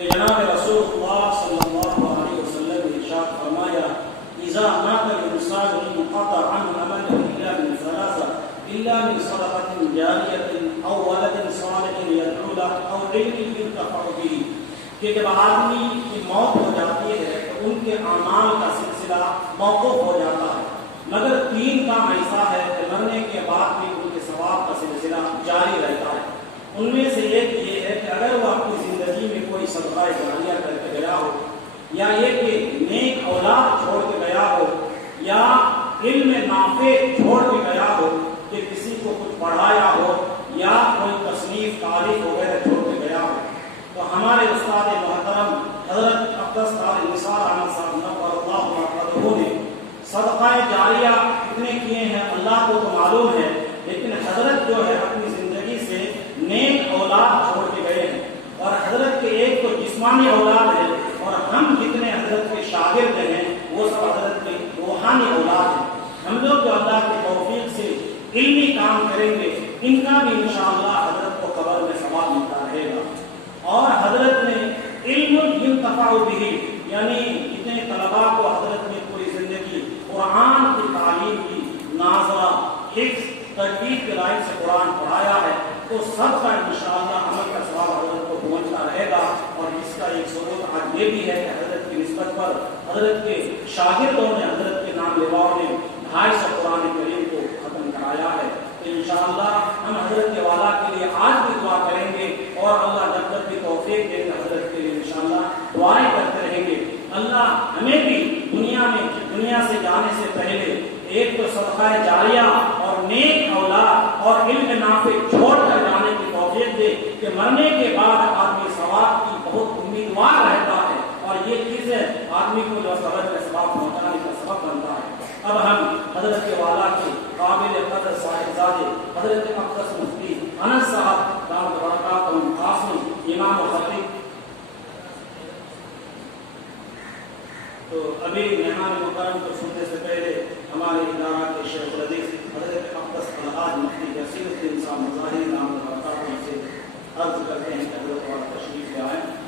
کہ جناب رسول اللہ صلی اللہ علیہ وسلم نے ارشاد فرمایا اذا مات الانسان انقطع عنه عمله الا من ثلاثه الا من صدقه جاريه او ولد صالح يدعو له او علم ينتفع به، کہ جب آدمی کی موت ہو جاتی ہے تو ان کے اعمال کا سلسلہ موقوف ہو جاتا ہے، مگر تین کام ایسا ہے کہ مرنے کے بعد بھی ان کے ثواب کا سلسلہ جاری رہتا ہے۔ ان میں سے ایک یہ ہے کہ اگر وہ اپنی زندگی میں کوئی صدقہ جاریہ کر کے گیا ہو، یا یہ کہ نیک اولاد چھوڑ کے گیا ہو، یا علم نافع چھوڑ کے گیا ہو کہ کسی کو کچھ پڑھایا ہو، یا کوئی تصنیف تاریخ وغیرہ چھوڑ کے گیا ہو، تو ہمارے استاد محترم حضرت اقدس قاری نثار احمد صاحب نور اللہ مرقدہ نے صدقہ جاریہ کتنے کیے ہیں اللہ کو تو معلوم ہے، لیکن حضرت جو ہے اپنی زندگی سے نیک اولاد چھوڑ کے گئے ہیں، اور حضرت کے ایک تو جسمانی اولاد ہے، اور ہم جتنے حضرت کے شاگرد ہیں وہ سب حضرت کے روحانی اولاد ہیں۔ ہم لوگ جو اللہ کی توفیق سے علمی کام کریں گے ان کا بھی انشاءاللہ حضرت کو قبر میں ثواب ملتا رہے گا۔ اور حضرت نے علم ينتفع به، یعنی جتنے طلباء کو حضرت نے پوری زندگی قرآن کی تعلیم کی، ناظرہ، حفظ، تجوید کے لائن سے قرآن پڑھایا ہے، تو سب کا انشاءاللہ عمل کا ثواب حضرت کو پہنچتا رہے گا۔ اور اس کا ایک ثبوت آج یہ بھی ہے کہ حضرت کی نسبت پر حضرت کے شاگردوں نے، حضرت کے نام لیواؤں نے 250 قرآن کریم کو ختم کرایا ہے۔ تو انشاءاللہ ہم حضرت کے والا کے لیے آج بھی دعا کریں گے، اور اللہ جب تک بھی توفیق دے گا حضرت کے لیے انشاءاللہ دعائیں کرتے رہیں گے۔ اللہ ہمیں بھی دنیا سے جانے سے پہلے ایک تو صدقہ جاریہ اور نیک اولاد اور علم نافع چھوڑ کر جانے کی توفیق دے کہ مرنے کے بعد آدمی ثواب کی بہت امیدوار رہتا ہے، اور یہ چیز آدمی کو جو قبر میں ثواب پہنچانے کا سبب بنتا ہے۔ اب ہم حضرت کے والا کے قابل قدر صاحبزادے حضرت اقدس مفتی انس صاحب دامت برکاتہم قاسم امام و خطیب، تو ابھی مہمان مکرم کو سننے سے پہلے ہمارے ادارہ کے شیخ الحدیث حضرت اقدس الحاج مفتی یسیر الدین صاحب مظاہری دامت برکاتہم سے عرض کرتے ہیں کہ حضرت والا تشریف لے آئیں۔